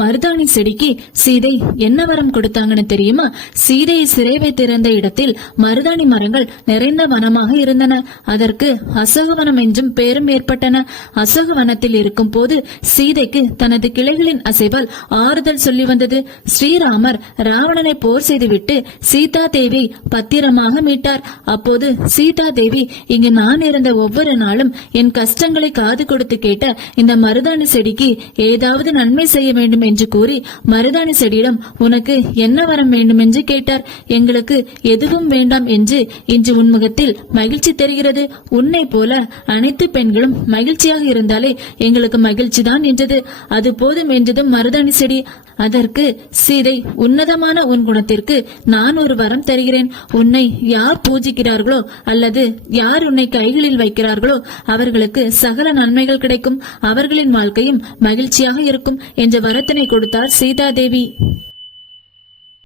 மருதாணி செடிக்கு சீதை என்ன வரம் கொடுத்தாங்கன்னு தெரியுமா? சீதையை சிறை வைத்திருந்த இடத்தில் மருதாணி மரங்கள் நிறைந்த வனமாக இருந்தன. அதற்கு அசோகவனம் என்றும் பெயரும் ஏற்பட்டன. அசோகவனத்தில் இருக்கும் போது சீதைக்கு தனது கிளைகளின் அசைவால் ஆறுதல் சொல்லி வந்தது. ஸ்ரீராமர் ராவணனை போர் செய்துவிட்டு சீதா தேவி பத்திரமாக மீட்டார். அப்போது சீதா தேவி, இங்கு நான் இருந்த ஒவ்வொரு நாளும் என் கஷ்டங்களை காது கொடுத்து கேட்ட இந்த மருதாணி செடிக்கு ஏதாவது நன்மை செய்ய வேண்டும் என்று கூறி மருதாணி செடியிடம் உனக்கு என்ன வரம் வேண்டும் என்று கேட்டார். எங்களுக்கு எதுவும் வேண்டாம் என்று இன்று உன் முகத்தில் மகிழ்ச்சி தெரிகிறது. உன்னை போல அனைத்து பெண்களும் மகிழ்ச்சியாக இருந்தாலே எங்களுக்கு மகிழ்ச்சி தான் என்றது. அது போதும் என்றதும் மருதாணி செடி. அதற்கு சீதை, உன்னதமான உன் குணத்திற்கு நான் ஒரு வரம் தருகிறேன். உன்னை யார் பூஜிக்கிறார்களோ அல்லது யார் உன்னை கைகளில் வைக்கிறார்களோ அவர்களுக்கு சகல நன்மைகள் கிடைக்கும். அவர்களின் வாழ்க்கையும் மகிழ்ச்சியாக இருக்கும் என்ற வரத்தினை கொடுத்தார் சீதா தேவி.